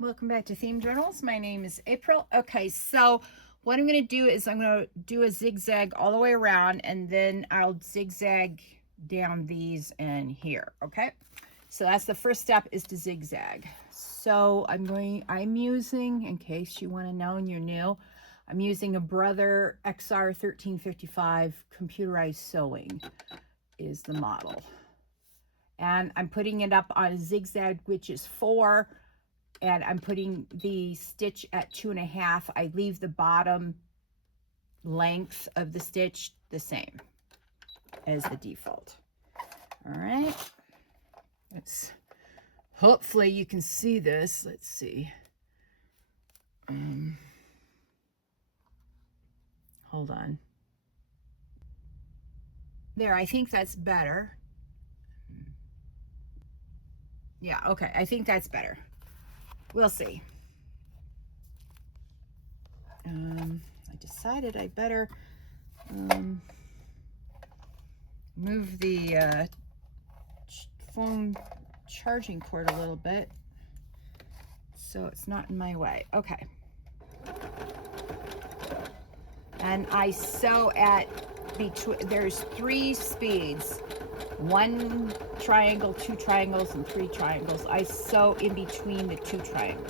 Welcome back to Theme Journals. My name is April. Okay, so what I'm going to do is I'm going to do a zigzag all the way around, and then I'll zigzag down these and here, okay? So that's the first step, is to zigzag. So I'm using, in case you want to know and you're new, I'm using a Brother XR 1355 computerized sewing is the model. And I'm putting it up on a zigzag, which is 4, and I'm putting the stitch at 2.5. I leave the bottom length of the stitch the same as the default. All right, hopefully you can see this. Let's see. Hold on. There, I think that's better. Yeah, okay, I think that's better. We'll see. I decided I better move the phone charging cord a little bit so it's not in my way. Okay. And I sew at between, there's 3 speeds, 1 triangle, 2 triangles, and 3 triangles. I sew in between the 2 triangle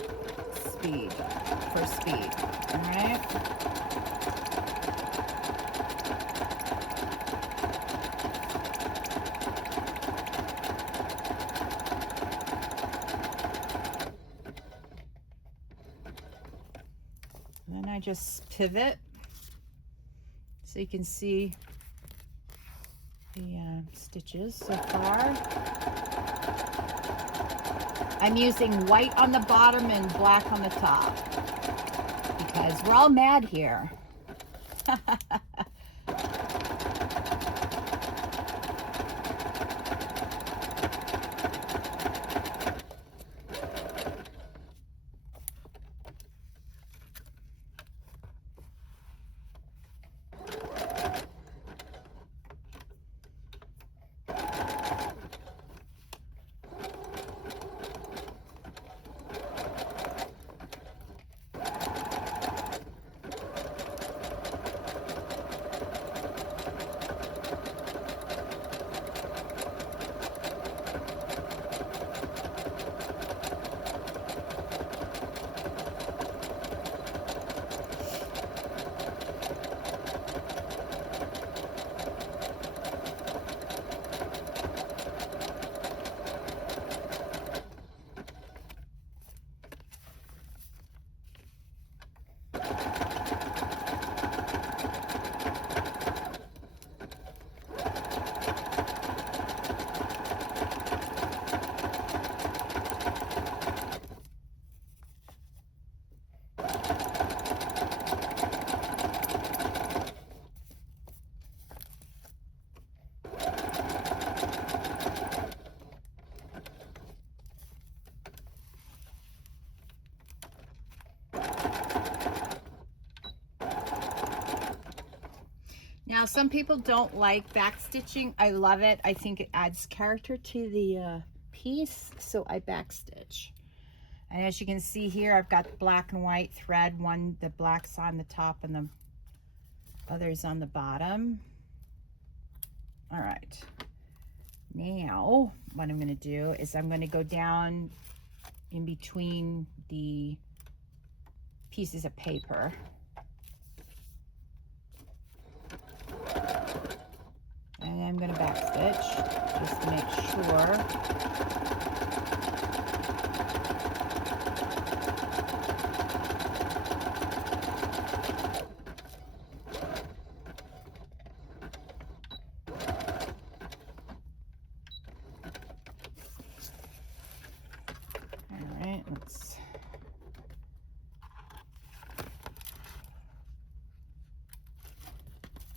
speed for speed. All right. And then I just pivot so you can see the stitches so far. I'm using white on the bottom and black on the top because we're all mad here. Now, some people don't like back stitching. I love it. I think it adds character to the piece, so I back stitch. And as you can see here, I've got black and white thread. The black's on the top and the other's on the bottom. All right. Now, what I'm going to do is I'm going to go down in between the pieces of paper. And I'm going to back stitch just to make sure. All right, let's.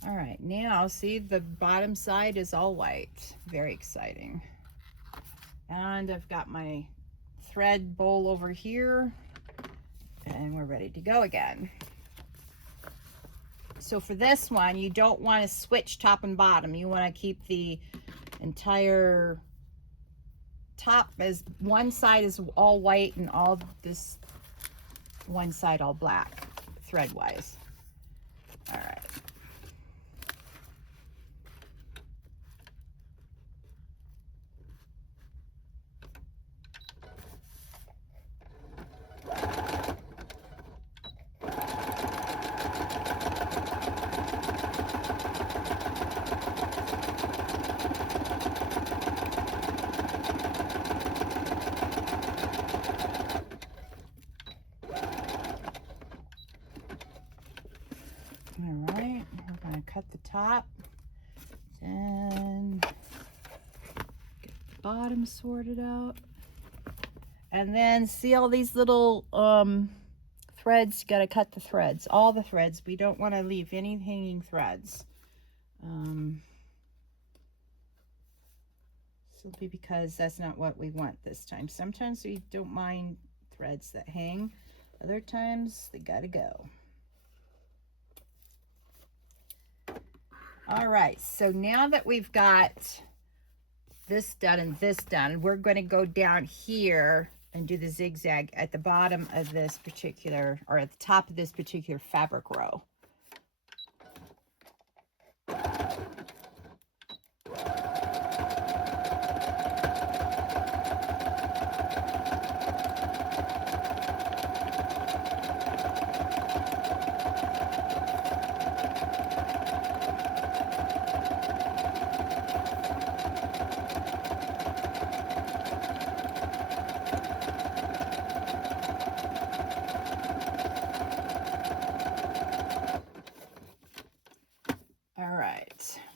All right, now see the bottom side is all white. Very exciting. And I've got my thread bowl over here, and we're ready to go again. So for this one, you don't want to switch top and bottom. You want to keep the entire top is one side is all white and all this one side all black thread wise. All right. All right, we're going to cut the top, then get the bottom sorted out, and then see all these little threads. You got to cut the threads, all the threads. We don't want to leave any hanging threads. Simply because that's not what we want this time. Sometimes we don't mind threads that hang. Other times they got to go. All right, so now that we've got this done and this done, we're going to go down here and do the zigzag at the bottom of this particular, or at the top of this particular fabric row.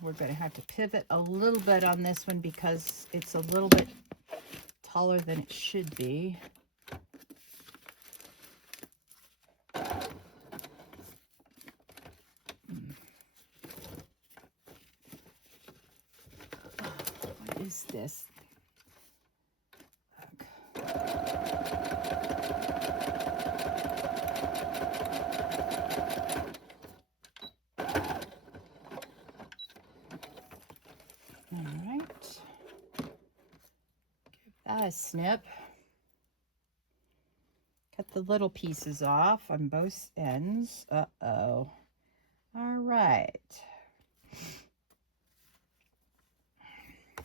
We're going to have to pivot a little bit on this one because it's a little bit taller than it should be. What is this? A snip. Cut the little pieces off on both ends. Uh-oh. All right.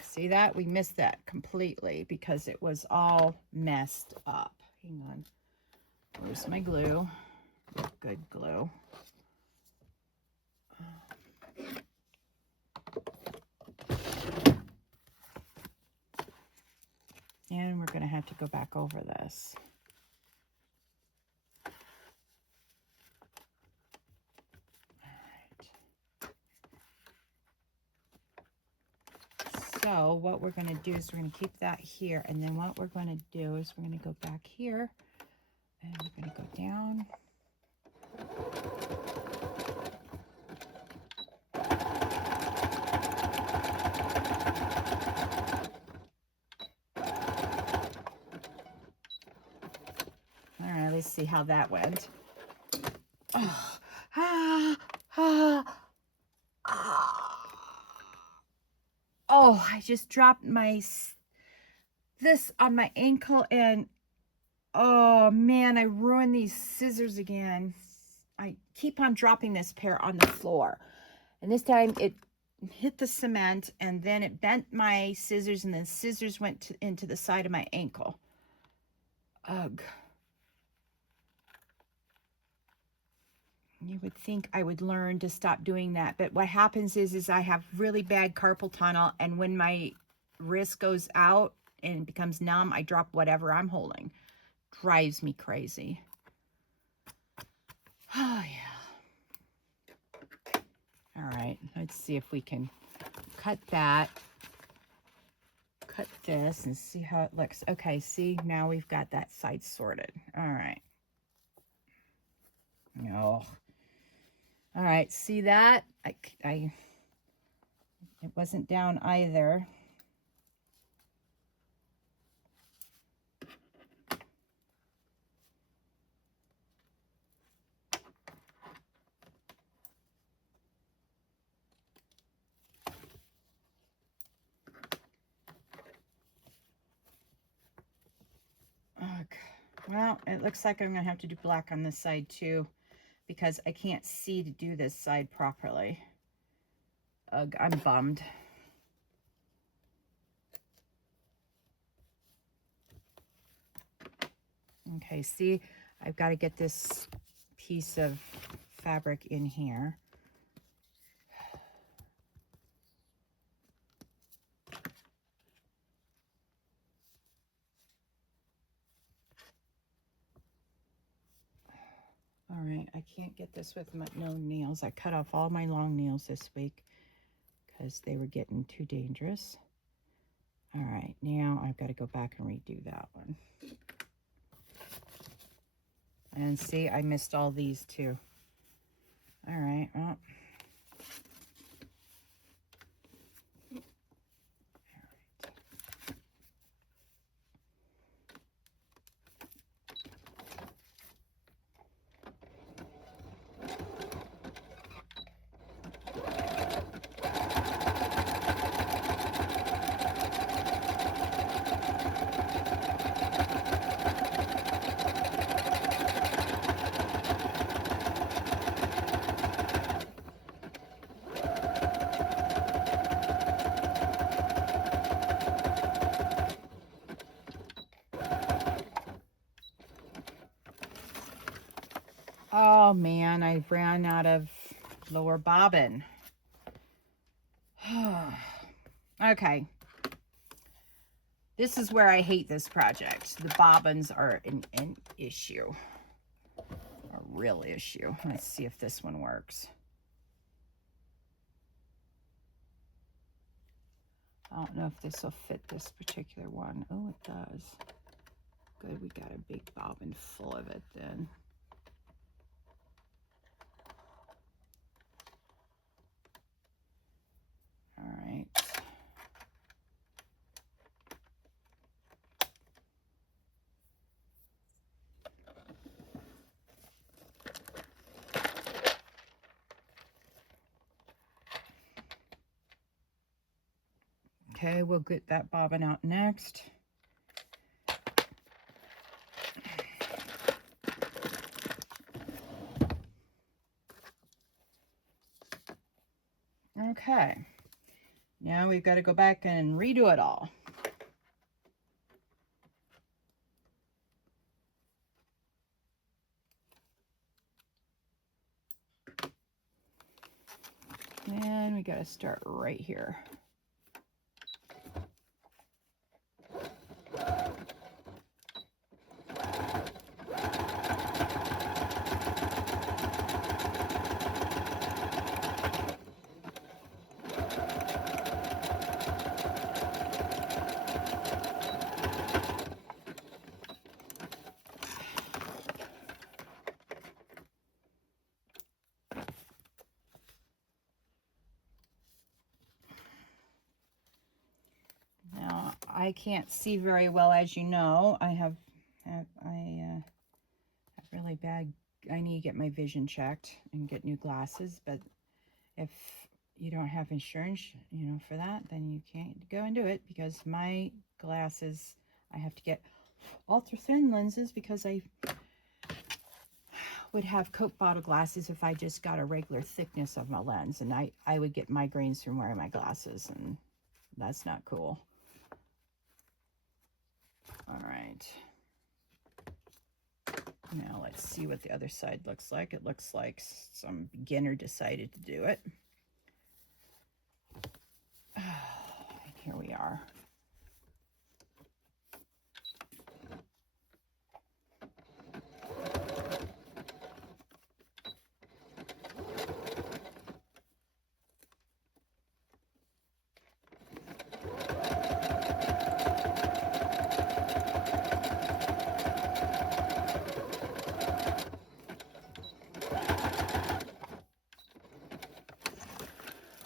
See that? We missed that completely because it was all messed up. Hang on. Where's my glue? Good glue. And we're going to have to go back over this. So what we're going to do is we're going to keep that here. And then what we're going to do is we're going to go back here. And we're going to go down. All right, let's see how that went. Oh, oh, I just dropped this on my ankle and oh man, I ruined these scissors again. I keep on dropping this pair on the floor. And this time it hit the cement and then it bent my scissors and then scissors went into the side of my ankle. Ugh. You would think I would learn to stop doing that. But what happens is I have really bad carpal tunnel. And when my wrist goes out and it becomes numb, I drop whatever I'm holding. Drives me crazy. Oh, yeah. All right. Let's see if we can cut that. Cut this and see how it looks. Okay. See, now we've got that side sorted. All right. No. All right, see that? It wasn't down either. Well, it looks like I'm going to have to do black on this side too, because I can't see to do this side properly. Ugh, I'm bummed. Okay, see, I've got to get this piece of fabric in here. All right, I can't get this with my no nails. I cut off all my long nails this week because they were getting too dangerous. All right, now I've got to go back and redo that one. And see, I missed all these too. All right, well. Oh man, I ran out of lower bobbin. Okay. This is where I hate this project. The bobbins are an issue. A real issue. Let's see if this one works. I don't know if this will fit this particular one. Oh, it does. Good, we got a big bobbin full of it then. All right. Okay, we'll get that bobbin out next. Okay, now we've got to go back and redo it all. And we got to start right here. Now, I can't see very well, as you know. I have really bad, I need to get my vision checked and get new glasses, but if you don't have insurance, you know, for that, then you can't go and do it, because my glasses, I have to get ultra thin lenses because I would have Coke bottle glasses if I just got a regular thickness of my lens, and I would get migraines from wearing my glasses, and that's not cool. All right. Now let's see what the other side looks like. It looks like some beginner decided to do it. Here we are.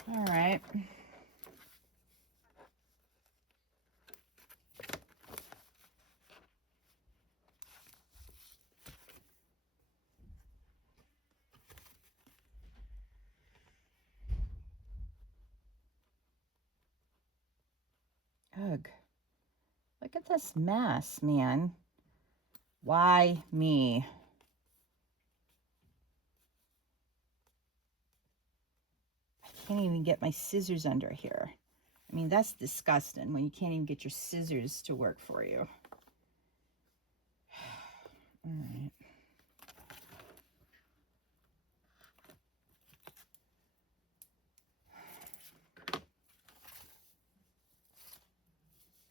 All right. Ugh. Look at this mess, man. Why me? I can't even get my scissors under here. I mean, that's disgusting when you can't even get your scissors to work for you. All right.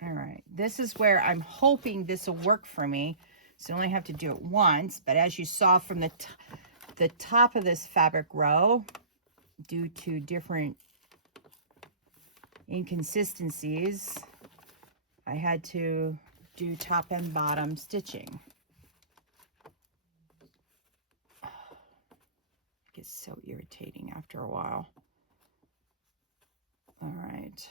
All right, this is where I'm hoping this will work for me. So I only have to do it once, but as you saw from the top of this fabric row, due to different inconsistencies, I had to do top and bottom stitching. It gets so irritating after a while. All right.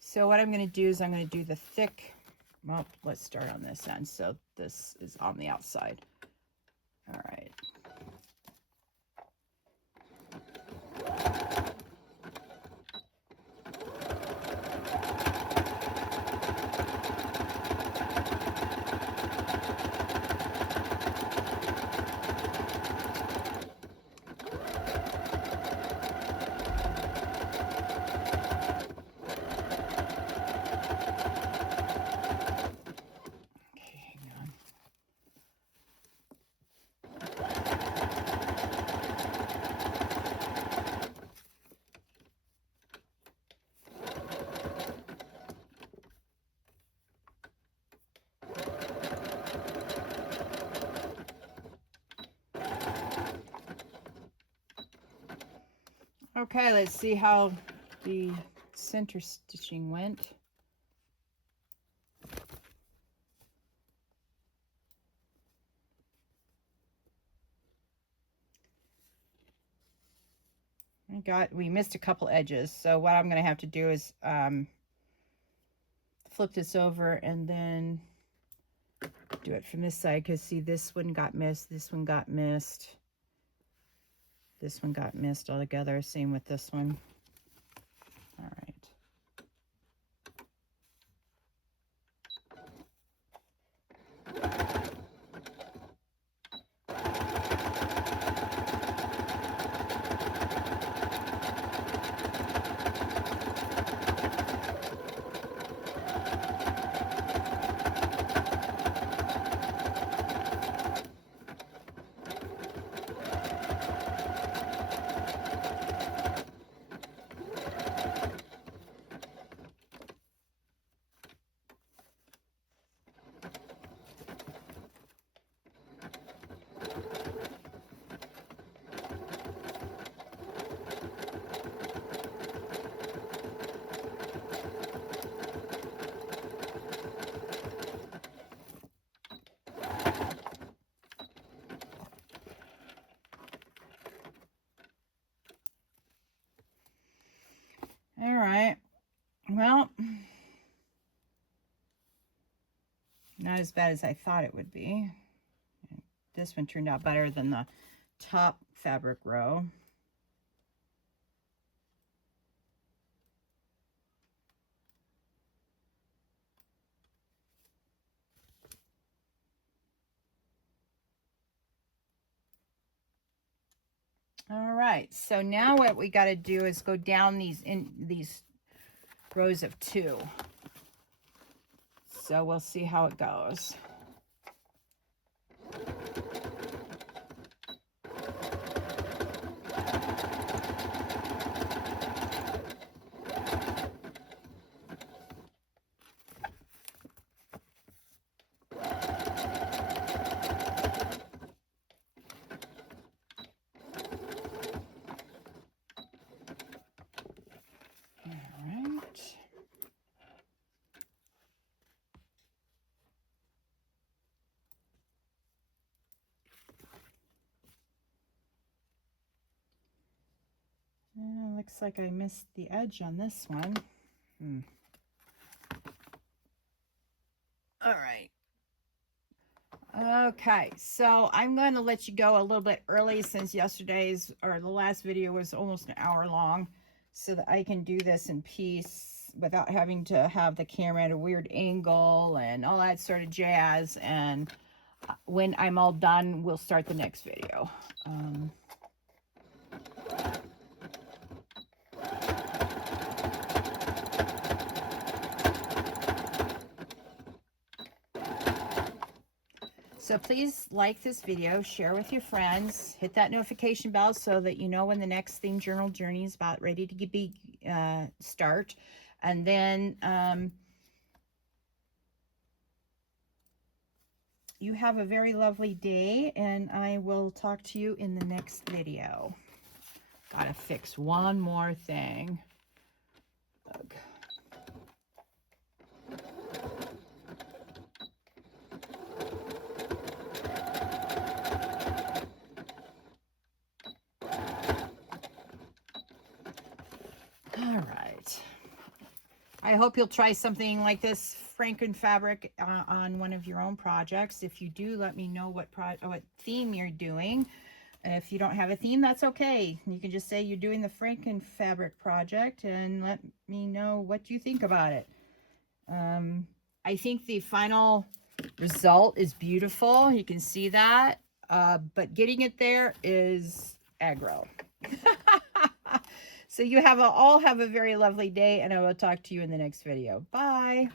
So what I'm going to do is I'm going to do the thick, well, let's start on this end. So this is on the outside. All right. Okay, let's see how the center stitching went. We missed a couple edges, so what I'm going to have to do is flip this over and then do it from this side, because see, this one got missed, this one got missed, this one got missed altogether. Same with this one. All right. All right. Well, not as bad as I thought it would be. This one turned out better than the top fabric row. All right, so now what we got to do is go down these rows of 2. So we'll see how it goes. Looks like I missed the edge on this one. All right. Okay, so I'm going to let you go a little bit early, since the last video was almost an hour long, so that I can do this in peace without having to have the camera at a weird angle and all that sort of jazz. And when I'm all done, we'll start the next video. So please like this video, share with your friends, hit that notification bell so that you know when the next theme journal journey is about ready to start. And then you have a very lovely day, and I will talk to you in the next video. Gotta fix one more thing. Ugh. All right. I hope you'll try something like this Franken fabric on one of your own projects. If you do, let me know what theme you're doing. If you don't have a theme, that's okay. You can just say you're doing the Franken fabric project and let me know what you think about it. I think the final result is beautiful. You can see that. But getting it there is aggro. So you all have a very lovely day, and I will talk to you in the next video. Bye.